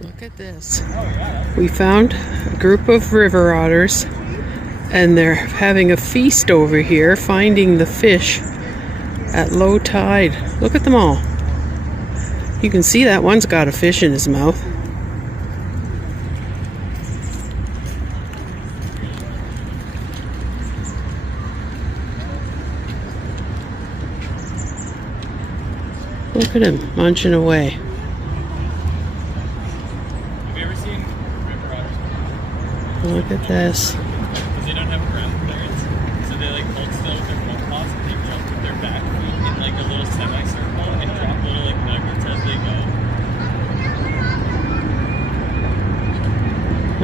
Look at this. We found a group of river otters, and they're having a feast over here, finding the fish at low tide. Look at them all. You can see that one's got a fish in his mouth. Look at him munching away. Have you ever seen river otters? Look at this. Because they don't have ground clearance, so they like hold still with their front paws and they jump with their back feet in like a little semicircle and drop little like nuggets as they go.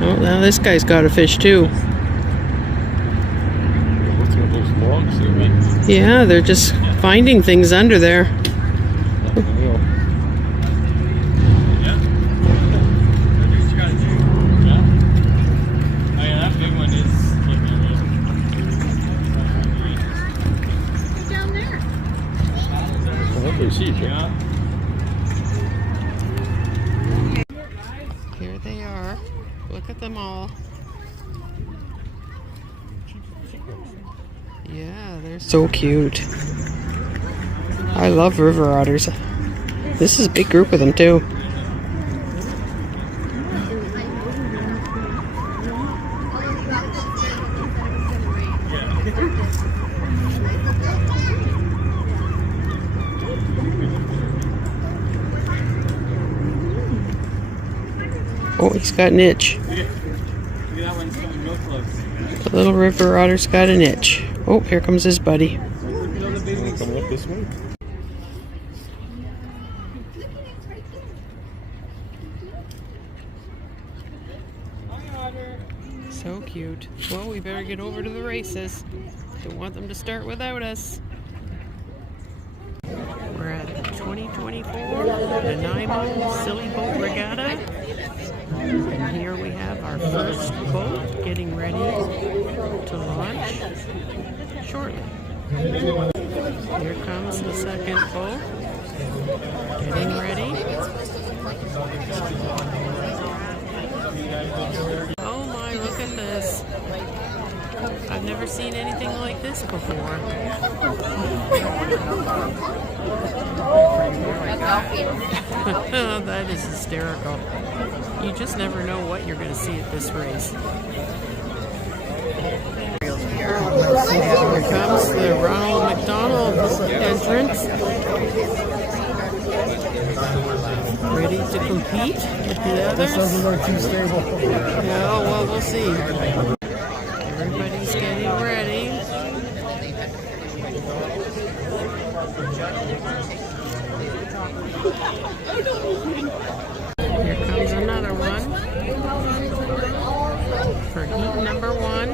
Oh, now this guy's got a fish too. What's with those logs there, man? Yeah, they're just finding things under there. Yeah. That's what you gotta do. Yeah. Oh yeah, that big one is looking a little green. Down there. I hope they see it. Yeah. Here they are. Look at them all. Yeah, they're so cute. I love river otters. This is a big group of them too. Oh, he's got an itch. Look at that one's coming real close. The little river otter's got an itch. Oh, here comes his buddy. Come up this way. So cute. Well, we better get over to the races. Don't want them to start without us. We're at the 2024 Nanaimo Silly Boat Regatta. And here we have our first boat getting ready to launch shortly. Here comes the second boat. Getting ready. Oh my, look at this. I've never seen anything like this before. That is hysterical. You just never know what you're going to see at this race. Here comes the Ronald McDonald entrance. Ready to compete with the others? This doesn't look too stable. Yeah, well, we'll see. Everybody's getting ready. Here comes another one for heat number 1.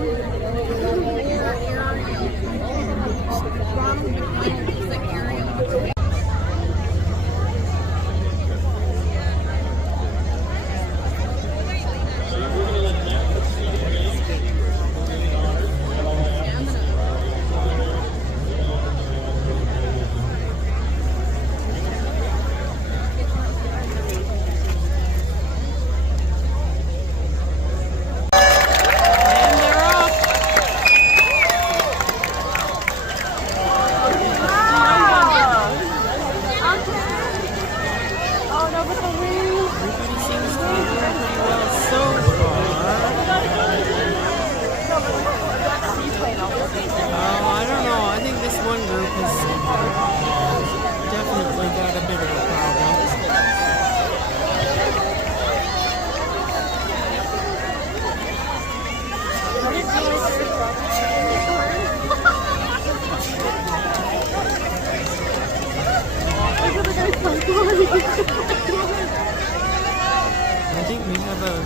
I think we have a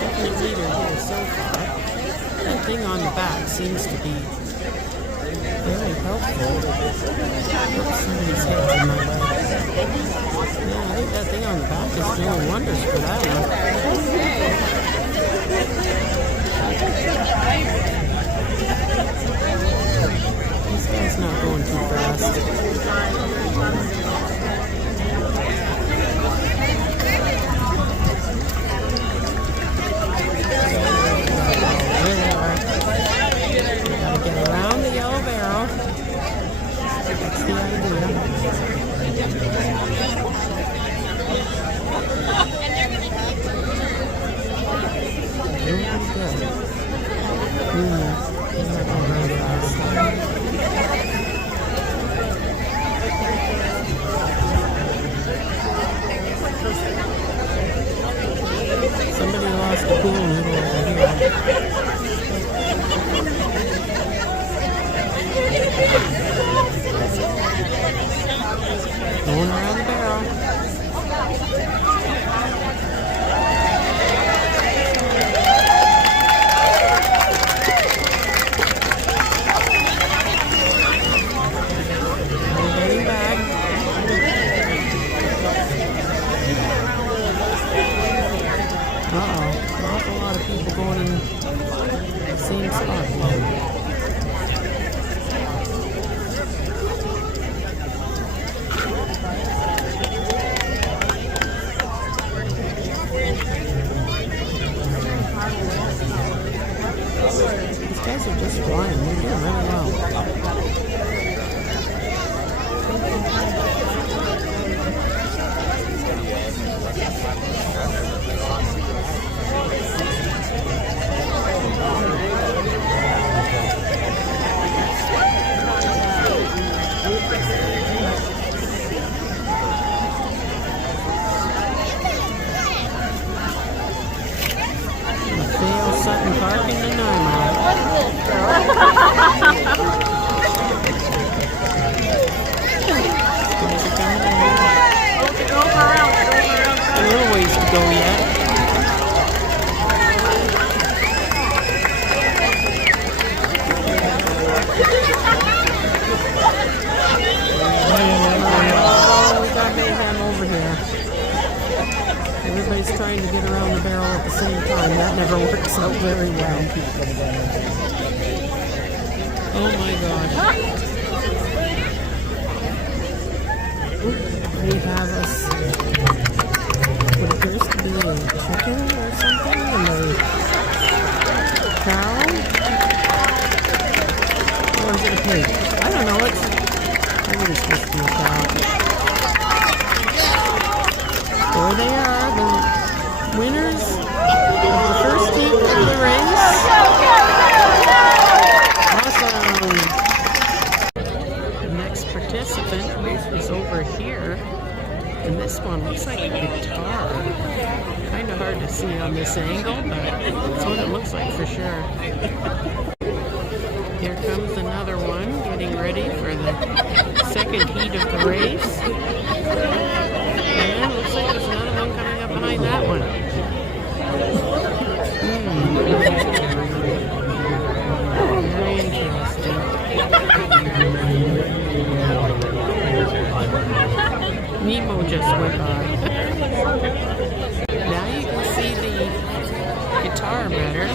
definite leader here so far. That thing on the back seems to be very helpful. Oops, somebody's head's in my way. Yeah, I think that thing on the back is doing wonders for that one. This guy's not going too fast. pool noodle over here. Going around the barrel. Getting back. Uh-oh. There's a lot of people going in the same spot. These guys are just flying. They're doing really well. Sutton Park in Nanaimo. A little ways to go yet. Oh, we got mayhem over here. Everybody's trying to get around the barrel at the same time. That never works out very well. Oh my god. We have what appears to be a chicken or something and a cow. Or is it a pig? I don't know. I think it's supposed to be a cow. There they are, the winners of the first heat of the race. Awesome! The next participant is over here, and this one looks like a guitar. Kind of hard to see on this angle, but that's what it looks like for sure. Here comes another one, getting ready for the second heat of the race. And looks like there's another one coming up behind that one. Very interesting. Nemo just went by. Now you can see the guitar better.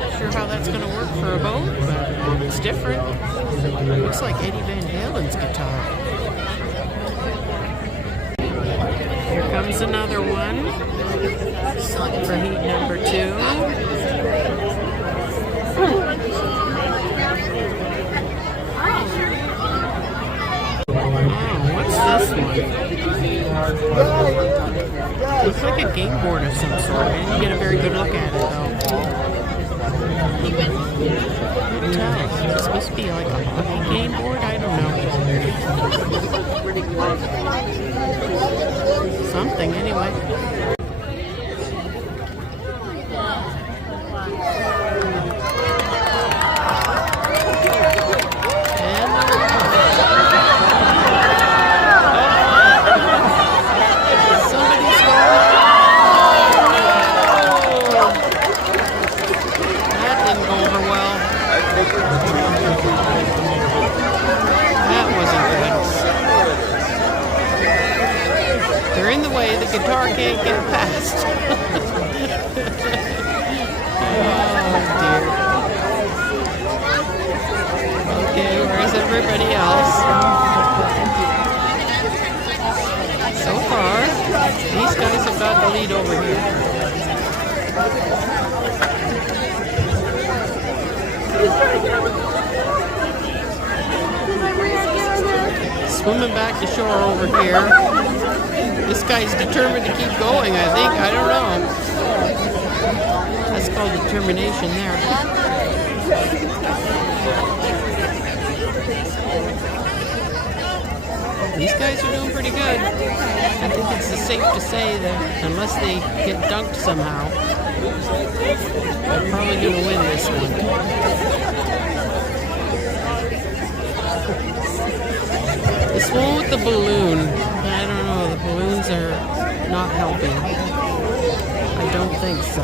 Not sure how that's going to work for a boat, but it's different. It looks like Eddie Van Halen's guitar. Here comes another one for heat number 2. Oh, what's this one? Looks like a game board of some sort. I didn't get a very good look at it though. Couldn't tell. It's supposed to be like a hockey game board? I don't know. Something anyway. They're in the way, the guitar can't get past. Oh dear. Okay, where's everybody else? So far, these guys have got the lead over here. Swimming back to shore over here. This guy's determined to keep going, I think. I don't know. That's called determination there. These guys are doing pretty good. I think it's safe to say that unless they get dunked somehow, they're probably going to win this one. This one with the balloon, I don't know, the balloons are not helping. I don't think so.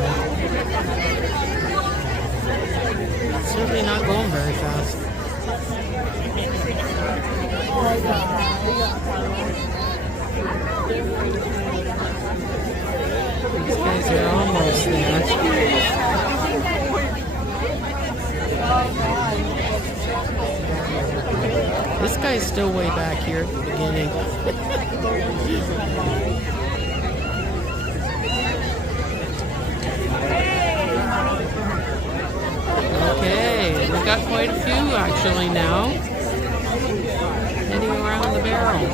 It's certainly not going very fast. These guys are almost there. This guy's still way back here at the beginning. Okay, we got quite a few actually now. Heading around the barrel.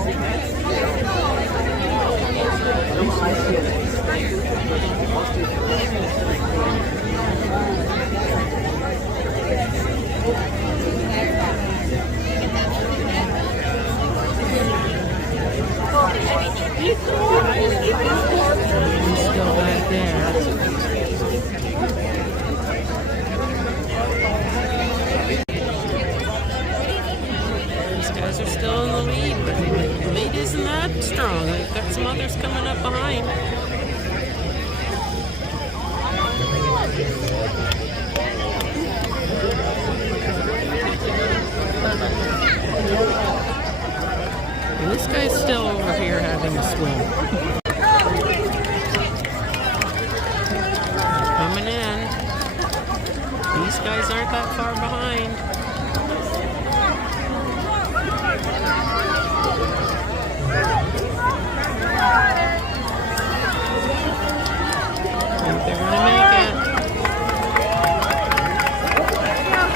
He's still back there. These guys are still in the lead, but the lead isn't that strong. They've got some others coming up behind. And this guy's still over here having a swim. Coming in. These guys aren't that far behind. I think they're gonna make it.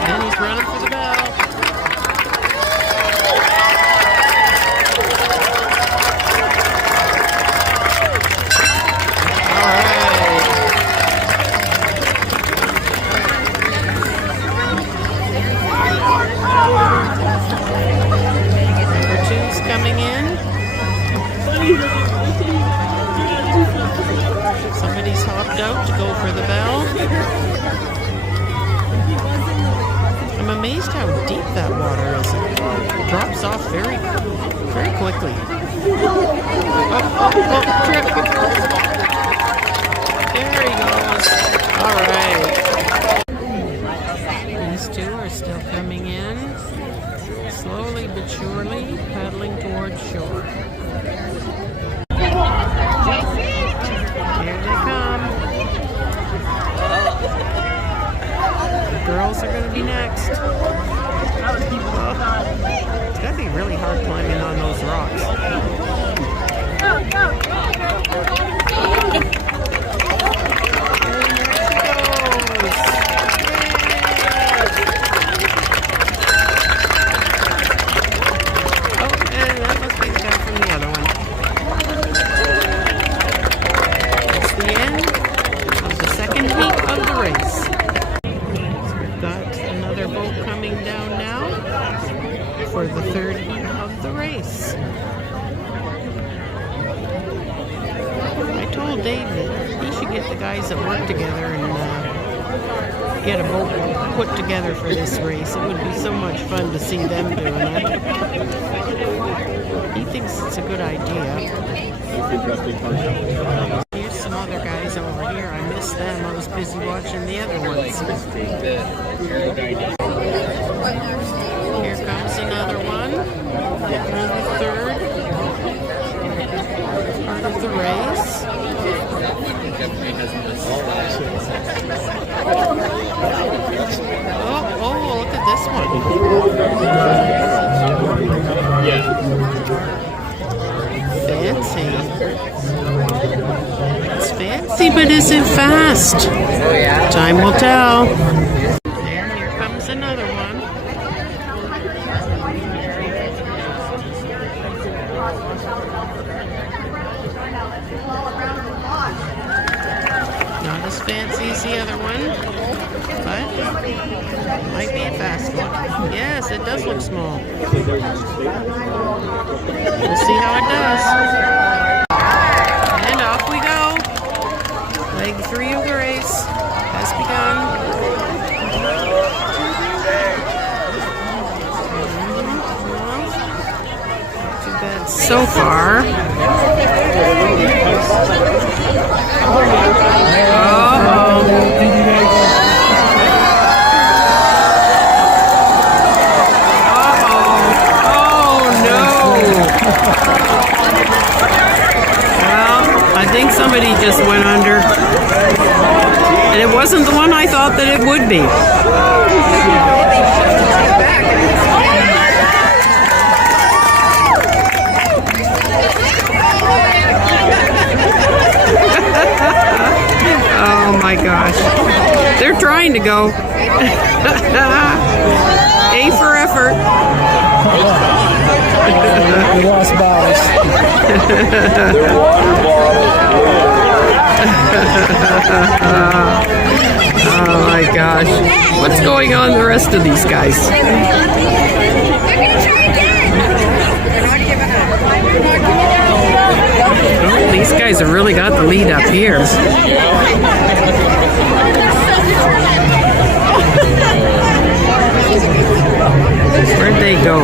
And he's running for the bell. Coming in. Somebody's hopped out to go for the bell. I'm amazed how deep that water is. It drops off very, very quickly. Oh, trip. There he goes. All right. These two are still coming in. Slowly but surely, paddling towards shore. Here they come. The girls are going to be next. It's got to be really hard climbing on those rocks. For the third heat of the race. I told Dave that he should get the guys that work together and get a boat put together for this race. It would be so much fun to see them doing it. He thinks it's a good idea. Here's some other guys over here. I missed them. I was busy watching the other ones. Here comes another one. The third part of the race. Oh, look at this one. Fancy. It's fancy, but is it fast? Time will tell. And here comes another one. Not as fancy as the other one, but might be a fast one. Yes, it does look small. This bad so far. I think somebody just went under. And it wasn't the one I thought that it would be. Oh my gosh. They're trying to go. A for effort. We lost bottles. They're water bottles. Oh my gosh. What's going on the rest of these guys? Oh, these guys have really got the lead up here. Where'd they go?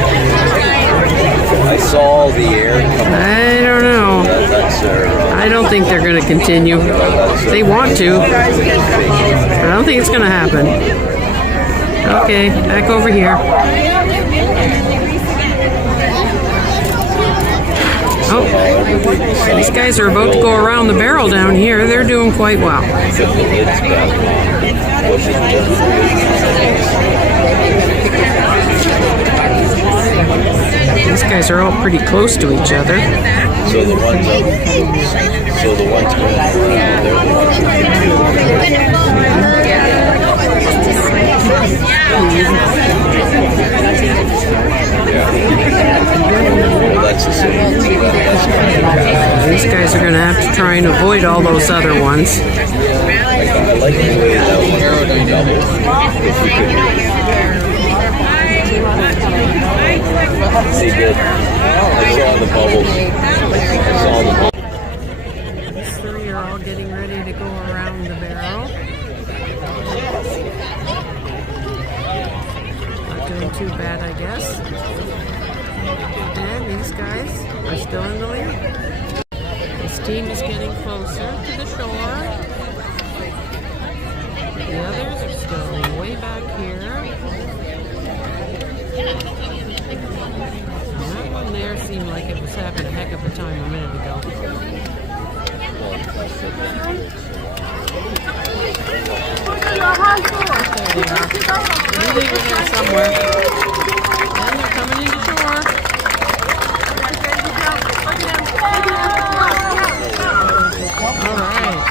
I saw the air come I don't know. I don't think they're going to continue. They want to. I don't think it's going to happen. Okay, back over here. Oh, these guys are about to go around the barrel down here. They're doing quite well. These guys are all pretty close to each other. So the ones up, so the ones going they're the ones well, that's the same. These guys are going to have to try and avoid all those other ones. I like the way that one double. If you could. They did. I saw the bubbles. I saw the bubbles. These three are all getting ready to go around the barrel. Not doing too bad, I guess. And these guys are still in the lead. This team is getting closer to the shore. The others are still way back here. That one there seemed like it was having a heck of a time a minute ago. There they are. They're leaving there somewhere. And they're coming into shore. All right.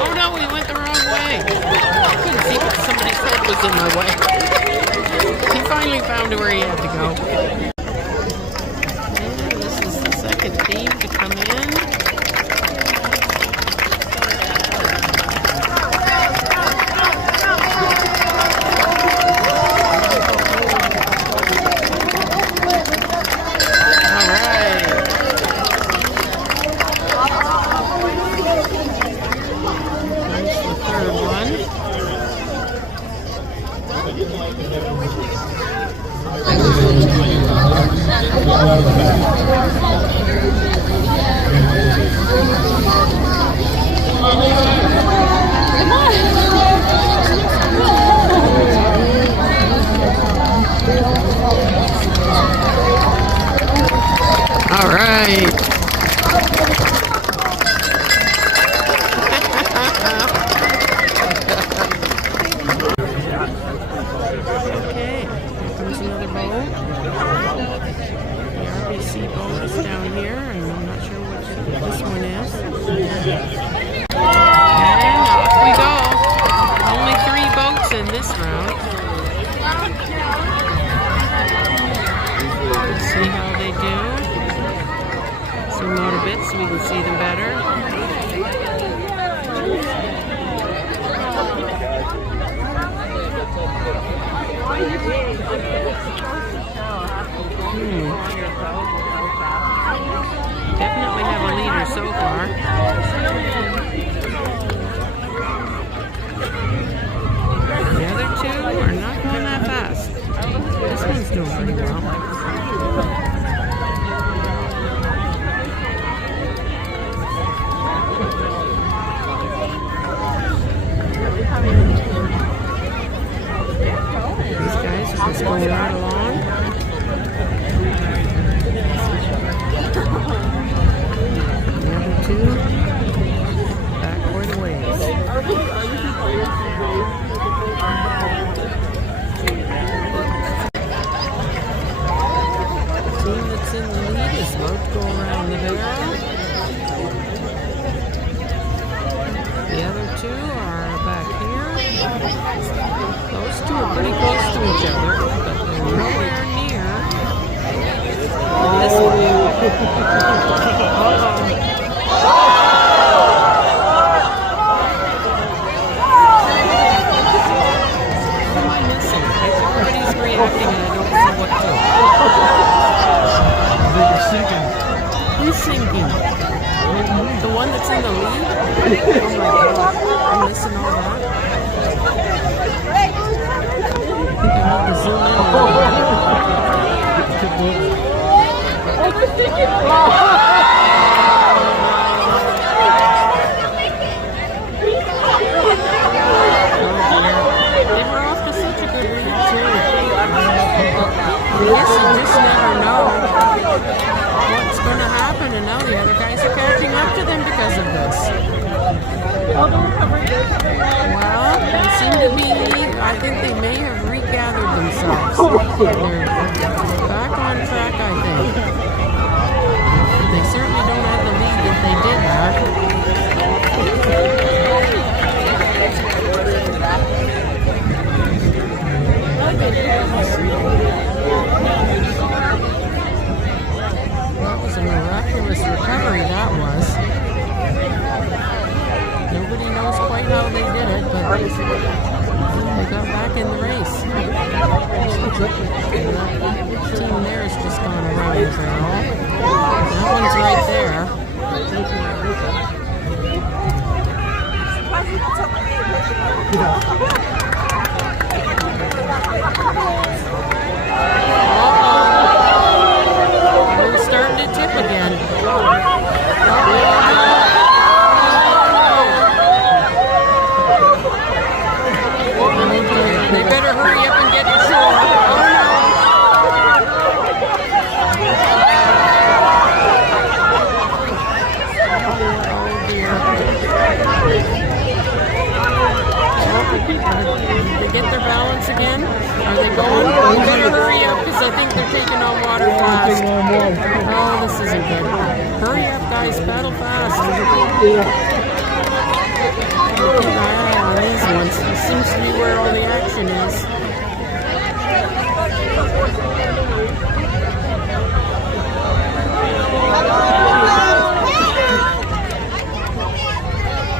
Oh no, we went the wrong way. I couldn't see what somebody's head was in my way. He finally found where he had to go. And this is the second team to come in. All right. Okay, here comes another boat. The RBC boat is down here, and I'm not sure which this one is. And off we go. Only 3 boats in this round. Let's see how they do. Zoom out a bit so we can see them better. Definitely have a leader so far. The other two are not going that fast. pretty well. These guys are just going right along. The other two back quite a ways. The team that's in the lead is about to go around the barrel. The other two are back here. Those two are pretty close to each other, but they're nowhere near this one. What am I missing? Everybody's reacting and I don't see what to. I think you're sinking. Who's sinking? The one that's in the lead? Oh my god, I'm missing all that. I think I need to zoom in on that. They were off to such a good lead too. I guess you just never know what's going to happen, and now the other guys are catching up to them because of this. Well, they seem to be, I think they may have regathered themselves. They're back on track, I think. They certainly don't have the lead that they did have. That was a miraculous recovery, that was. Nobody knows quite how they did it, but they got back in the race. And that team there has just gone around the barrel. That one's right there. We're starting to tip again. They better hurry up and get to shore. Oh no! Oh dear. Did they get their balance again? Are they going? We better hurry up because I think they're taking on water fast. Oh, this isn't good. Hurry up, guys. Paddle fast. These ones. This seems to be where all the action is.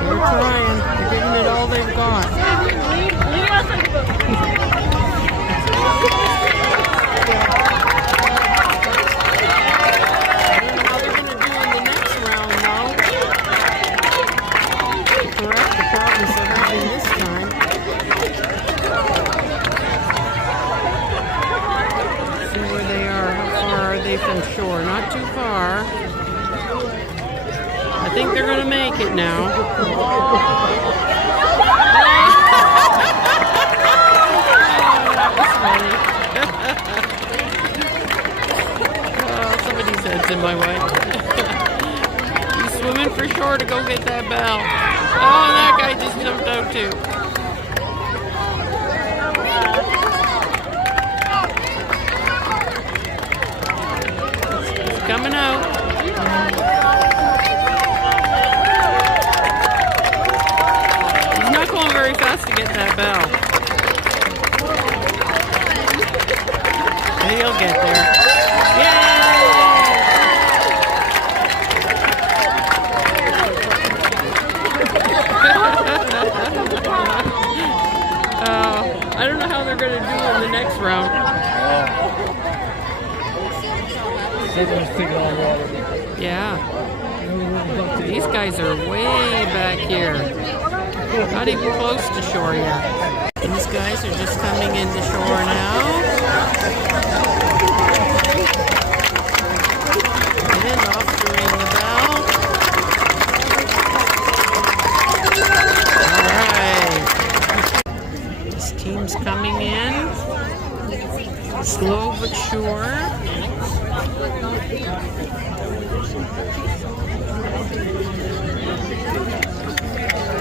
They're trying. They're giving it all they've got. From shore, not too far. I think they're going to make it now. That was funny. Oh, somebody's head's in my way. He's swimming for shore to go get that bell. Oh, and that guy just jumped out too. Coming out. He's not going very fast to get that bell. But he'll get there. I don't know how they're going to do in the next round. Yeah. These guys are way back here. Not even close to shore yet. These guys are just coming into shore now. coming in. Slow but sure.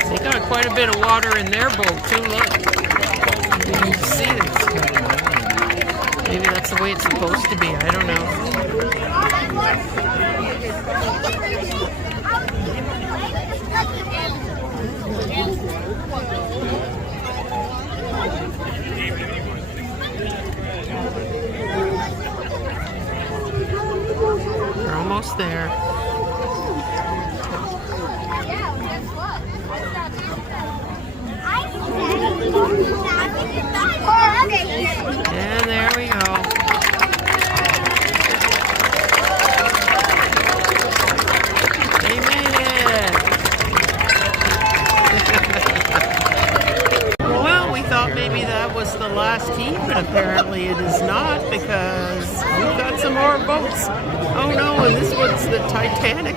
They got quite a bit of water in their boat too, look. You can see it. Maybe that's the way it's supposed to be, I don't know. We're almost there. And there we go. They made it. Well, we thought maybe that was the last heat, but apparently it is not, because we've got some more boats. Oh no, and this one's the Titanic.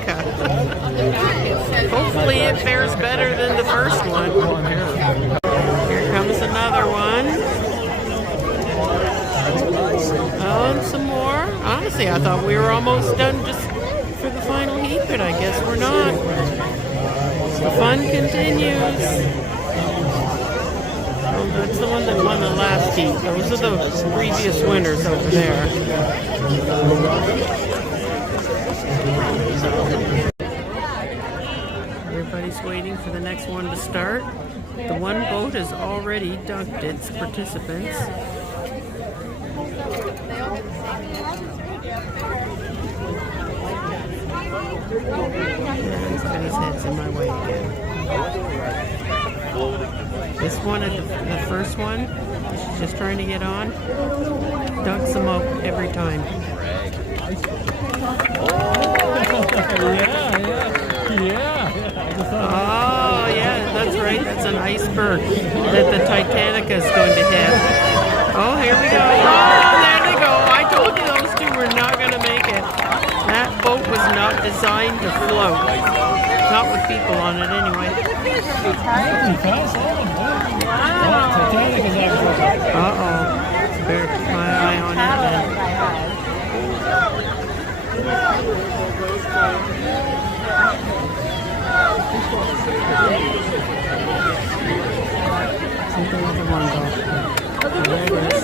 Hopefully it fares better than the first one. Here comes another one. Oh, and some more. Honestly, I thought we were almost done just for the final heat, but I guess we're not. The fun continues. Oh, that's the one that won the last heat. Those are the previous winners over there. Everybody's waiting for the next one to start. The one boat has already dunked its participants. This guy's head's in my way again. This one, the first one, she's just trying to get on. Dunks them up every time. Oh, yeah, that's right. That's an iceberg that the Titanic is going to hit. Oh, here we go. Oh, there they go. I told you those two were not going to make it. That boat was not designed to float. Not with people on it, anyway. Uh-oh. Better keep my eye on it then. Something with the one go. There it is.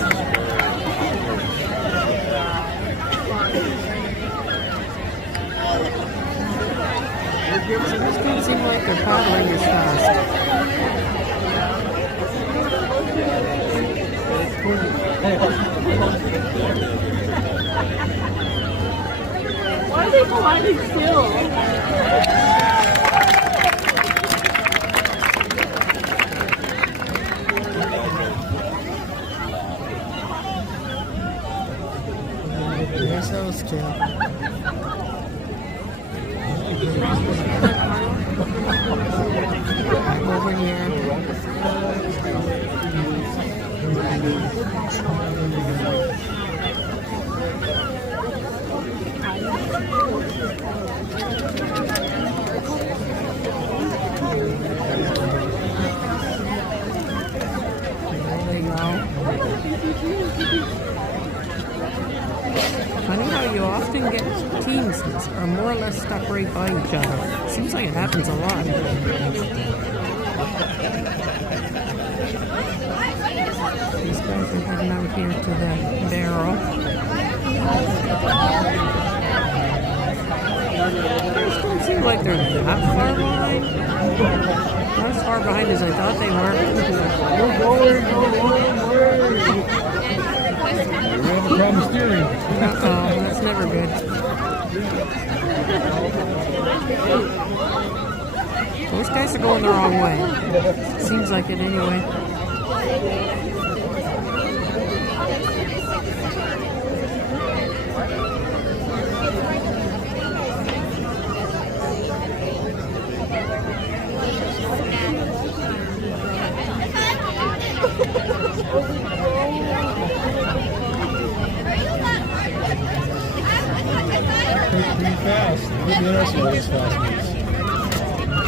It just doesn't seem like they're paddling as fast. Why are they gliding still? There's those two. Over here. Funny how you often get teams that are more or less stuck right by each other. Seems like it happens a lot. These guys are heading out here to the barrel. They don't seem like they're that far behind. Not as far behind as I thought they were. Uh-oh, that's never good. Those guys are going the wrong way. Seems like it anyway.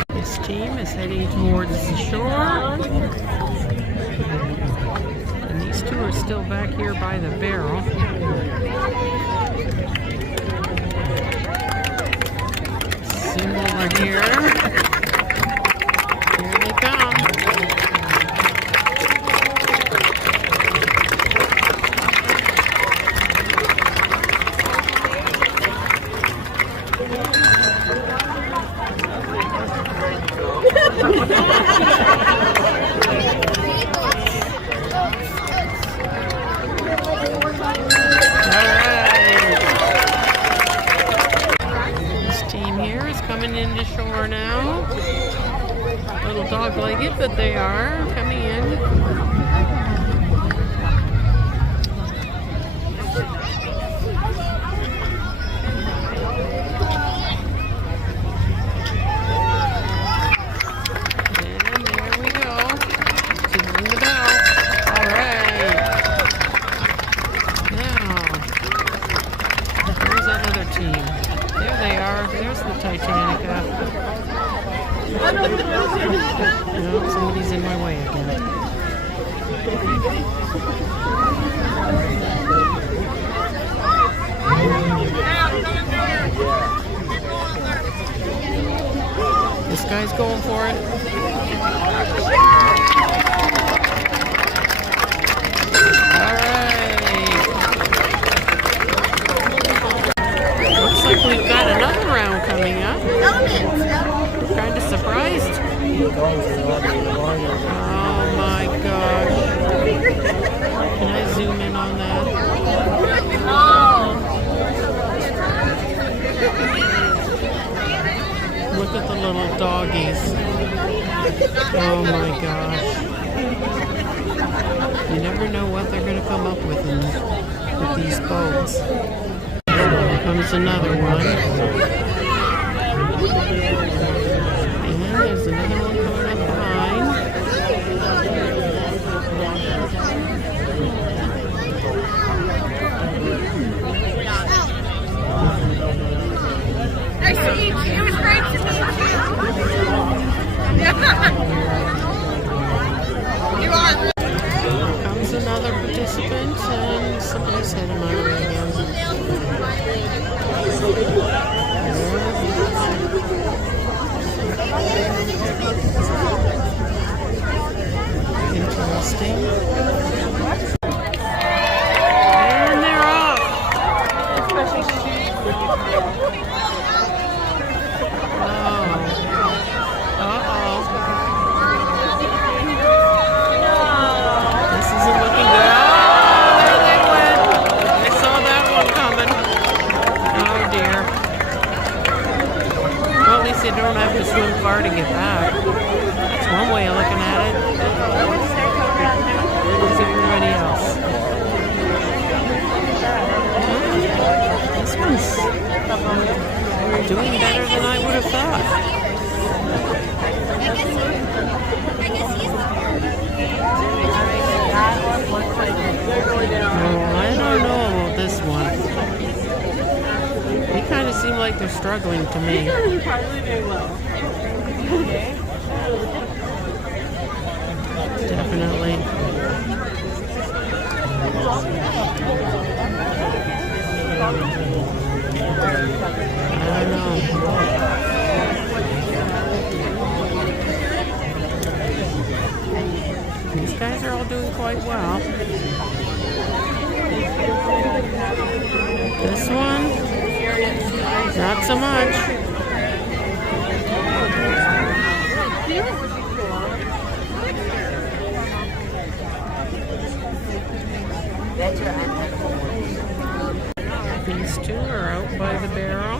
This team is heading towards the shore. And these These two are still back here by the barrel. Zoom over here. Here they come. Coming into shore now. Little dog-legged, but they are coming in. And there we go. Ringing the bell. All right. Now, where's that other team? There they are. There's the Titanic. No, somebody's in my way again. This guy's going for it. All right. Looks like we've got another round coming up. Kind of surprised. Oh my gosh. Can I zoom in on that? Look at the little doggies. Oh my gosh. You never know what they're going to come up with these boats. Here comes another one. And there's another one coming up behind. Nice to meet you. It was great to meet you. You are. Here comes another participant, and somebody's heading my way again. Interesting. And they're off. Oh. Uh-oh. This isn't looking good. Oh, there they went. I saw that one coming. Oh, dear. Well, at least they don't have to swim far to get back. That's one way of looking at it. Where's everybody else? This one's doing better than I would have thought. Oh, I don't know about this one. They kind of seem like they're struggling to me. Definitely. I don't know. These guys are all doing quite well. This one, not so much. These two are out by the barrel.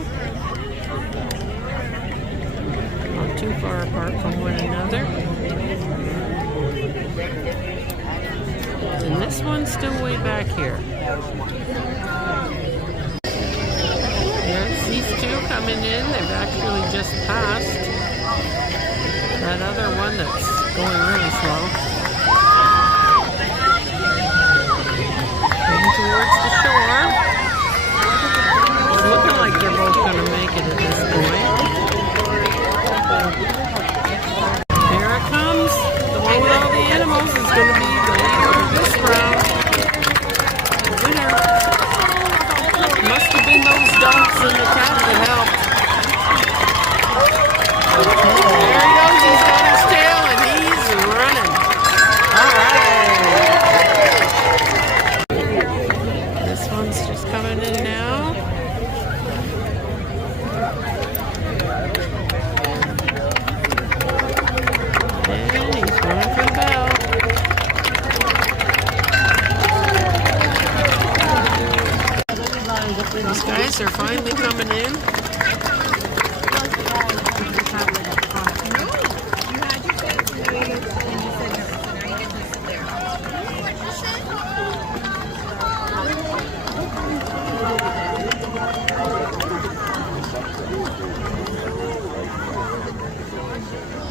Not too far apart from one another. And this one's still way back here. There's these two coming in. They've actually just passed that other one that's going really slow. Heading towards the shore. It's looking like they're both going to make it at this point. Here it comes. The one with all the animals is going to be the leader of this round. These guys are finally coming in.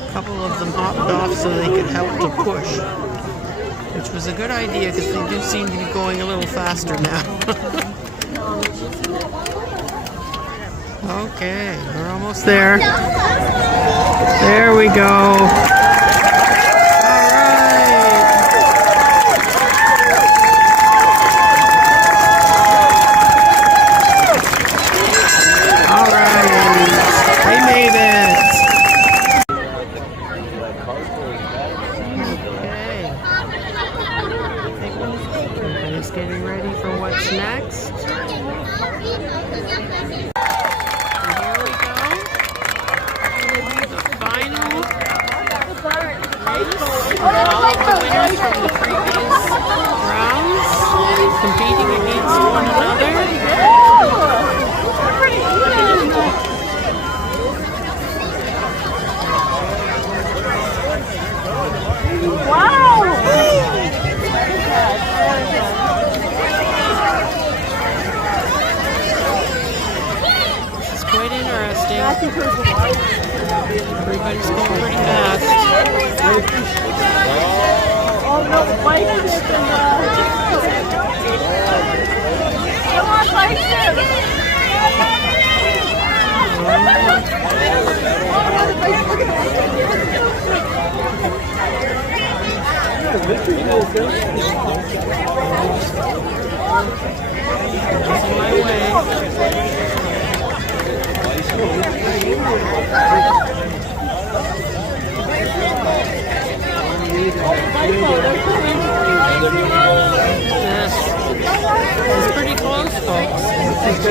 A couple of them hopped off so they could help to push, which was a good idea because they do seem to be going a little faster now. Okay, we're almost there. There we go. All right, they made it. Okay. Everybody's getting ready for what's next. All of the winners from the previous rounds competing against one another. Wow! This is quite interesting. Everybody's going pretty fast. Oh no, Mike is in come on, Mike! On my way. Yes, it's pretty close, folks. It's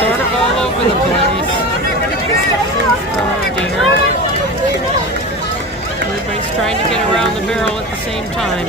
sort of all over the place. Oh dear. Everybody's trying to get around the barrel at the same time.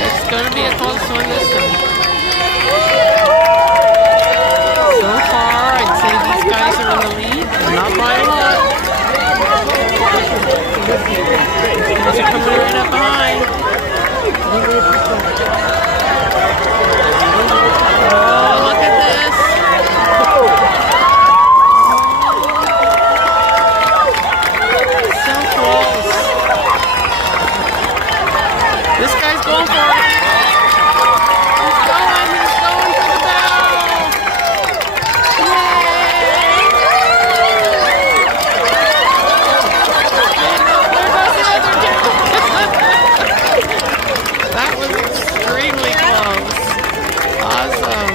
It's going to be a close one this time. So far, I'd say these guys are in the lead. They're not by a lot. These are coming right up behind. Oh, look at this. So close. This guy's going for it. He's going for the bell. Yay! There goes the other two. That was extremely close. Awesome.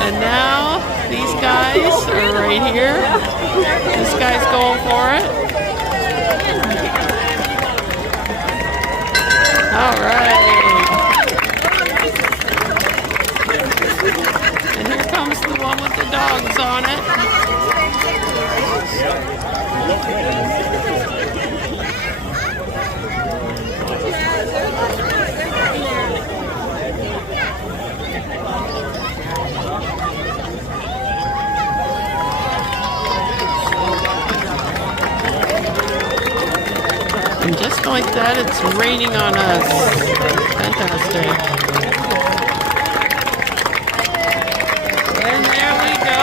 And now these guys are right here. This guy's going for it. All right. And here comes the one with the dogs on it. And just like that, it's raining on us. Fantastic. And there we go.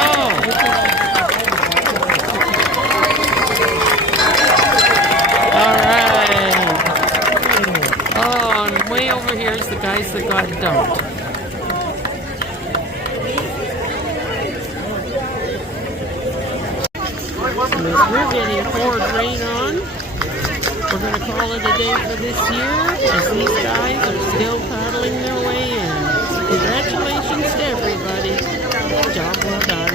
All right. that got dumped. And as we're getting poured rain on, we're going to call it a day for this year, as these guys are still paddling their way in. Congratulations to everybody. Job well done.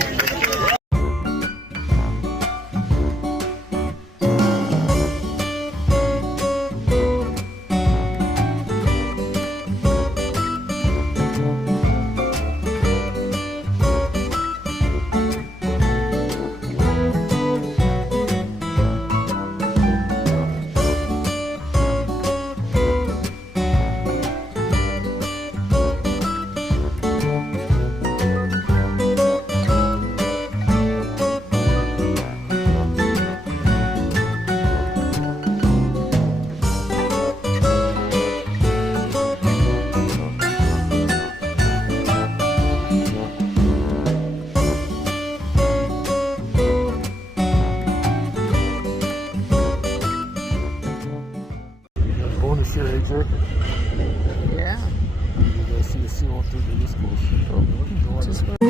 Bonus here, AJ. Yeah. You guys see the seal through the East Coast. Just